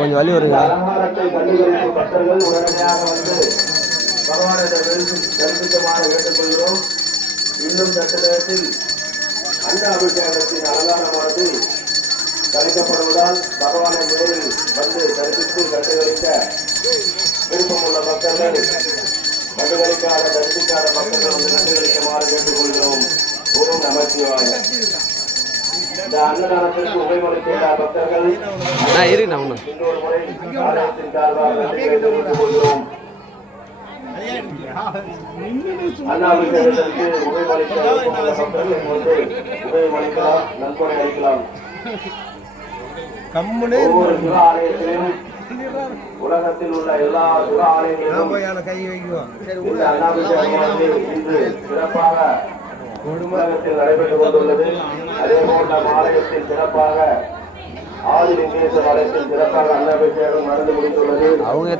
கொஞ்சம் வழி வருங்க. அலங்காரத்தை கண்டுகளிக்கும் பக்தர்கள் உடனடியாக வந்து பகவானை தரிசிக்குமாறு கேட்டுக்கொள்கிறோம். இன்னும் சற்று நேரத்தில் அன்ன அபிஷேகத்தின் அலங்காரமானது கழிக்கப்படுவதால் பகவானை நேரில் வந்து தரிசித்து கண்டுகளிக்க விருப்பமுள்ள பக்தர்கள் கண்டுகளிக்காத தரிசிக்காத பக்தர்கள் வந்து கண்டுகளிக்குமாறு கேட்டுக்கொள்கிறோம். ஓம் நமசிவாய. இந்த அன்னதானத்திற்கு உபயோகிக்கின்ற பக்தர்கள் இன்னொரு முறை ஆலயத்தின் சார்பாக நன்றிகளை தெரிவித்துக் கொள்கிறோம். அன்னாபிஷேகத்திற்கு உபயோகிக்க பக்தர்கள் உபயோகிக்கலாம், நன்கொடை அளிக்கலாம். ஒவ்வொரு சிவ ஆலயத்திலும் உலகத்தில் உள்ள எல்லா சிவ ஆலயங்களிலும் இந்த அன்னாபிஷேகமானது இன்று சிறப்பாக உலகத்தில் நடைபெற்றுக் கொண்டுள்ளது. அதே போல் நம் ஆலயத்தில் சிறப்பாக ஆதிலிங்கேஸ்வரர் ஆலயத்தில் சிறப்பாக அன்னாபிஷேகம் நடந்து முடித்துள்ளது. அவங்க